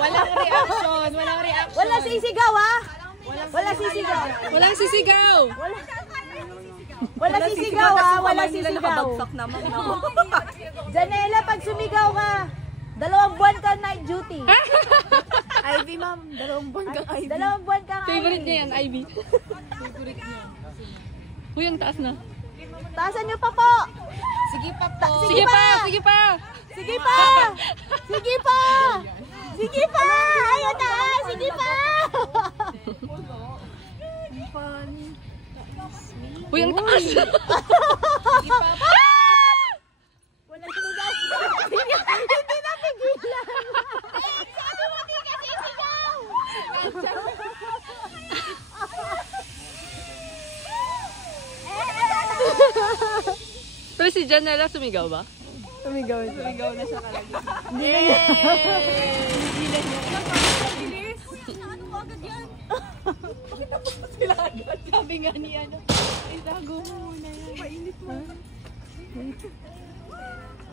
Walang reaction. Walang reaction. Wala sisigaw, ha? Wala sisigaw. Walang sisigaw. Wala sisigaw, ha? Wala sisigaw. Nakabagsak naman. Janela, pag sumigaw ka, 2 buwan kang night duty. Ivy, ma'am. 2 buwan kang Ivy. 2 buwan kang Favorite niya yan, Ivy. Favorite niya. Uy, ang taas na. Taasan niyo pa po. Sige pa po. Sige pa. Sige pa. Sige pa. Sige pa. Sige pa. Ayun na. Sige pa. Uy, ang taas. Wala sumigaw. Hindi na pigilan. Sabi mo di ka sisigaw. Pero si Janela sumigaw ba? Sumigaw na siya kalagi. Hindi na niya. Ano mo agad yan? Pakita mo sila agad. Sabi nga ni ano. Itago mo muna yan. Mainit mo.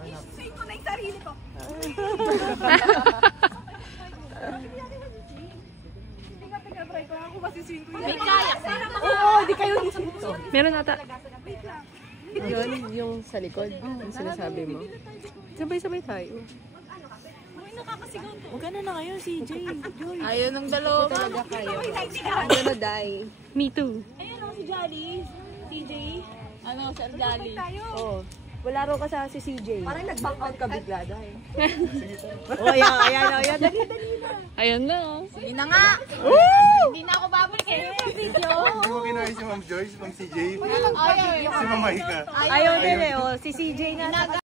Isay ko na yung sarili ko. Tingnan ko ako masiswing ko yan. May kaya. Oo, di kayo dito. Meron ata. Yun, yung sa likod. Yung sinasabi mo. Sabay-sabay tayo. Huwag ka na kayo, CJ. Ayaw ng dalawa. Talaga kayo. I'm gonna die. Me too. Ayun ako si Jolly. CJ. Ano, Sir Jolly? Oo. Wala raw ka sa si CJ. Parang nag-back out ka bigla dahil. Oh, ayan. Dali na. Ayan na. Sige na nga. Hindi na ako babalik eh. Hindi mo kinahin si Ma'am Joyce, Ma'am CJ, Ayaw eh. si Ma'am Mahika. Ayaw din eh. Oh, si CJ na.